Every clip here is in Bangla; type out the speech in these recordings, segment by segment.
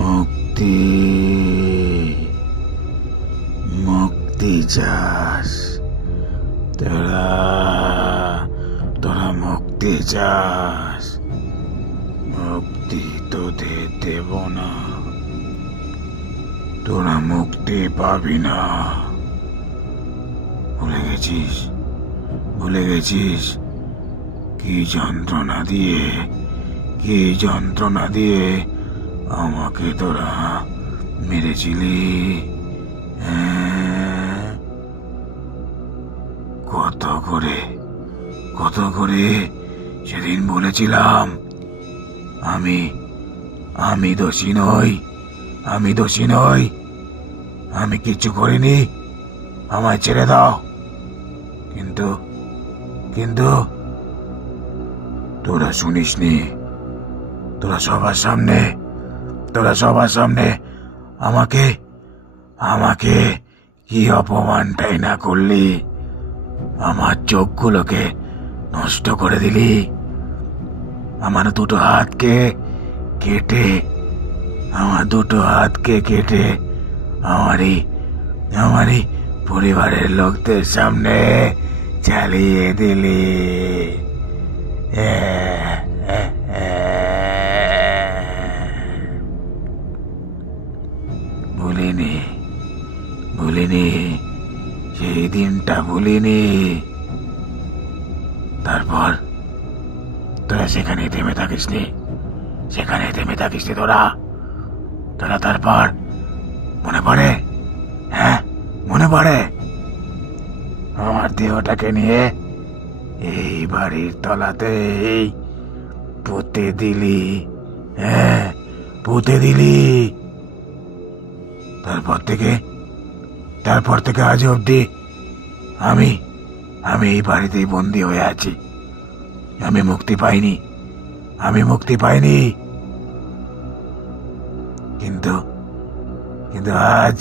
মুক্তি মুক্তি চাস? তোরা তোরা মুক্তি চাস? মুক্তি তোদের দেব না, তোরা মুক্তি পাবি না। ভুলে গেছিস? ভুলে গেছিস কি যন্ত্রণা দিয়ে আমাকে তোরা মেরেছিলি? কত করে সেদিন বলেছিলাম আমি দোষী নই, আমি কিচ্ছু করিনি, আমায় ছেড়ে দাও। কিন্তু তোরা শুনিসনি। তোরা সবার সামনে আমাকে কি অপমানটাই না করলি। আমার চোখগুলোকে নষ্ট করে দিলি, আমার দুটো হাতকে কেটে আমারই পরিবারের লোকদের সামনে চালিয়ে দিলি। ভুলিনি সেই দিনটা ভুলিনি। তারপর তোরা সেখানে থেমে থাকিসনি তোরা তারপর মনে পড়ে? মনে পড়ে আমার দেহটাকে নিয়ে এই বাড়ির তলাতেই পুঁতে দিলি? পুঁতে দিলি। তারপর থেকে আজ অব্দি আমি এই বাড়িতেই বন্দী হয়ে আছি। আমি মুক্তি পাইনি। কিন্তু আজ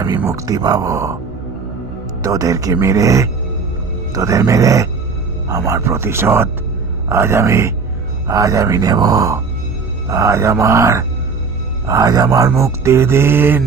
আমি মুক্তি পাবো। তোদের মেরে আমার প্রতিশোধ আজ আমি নেব। আজ আমার মুক্তির দিন।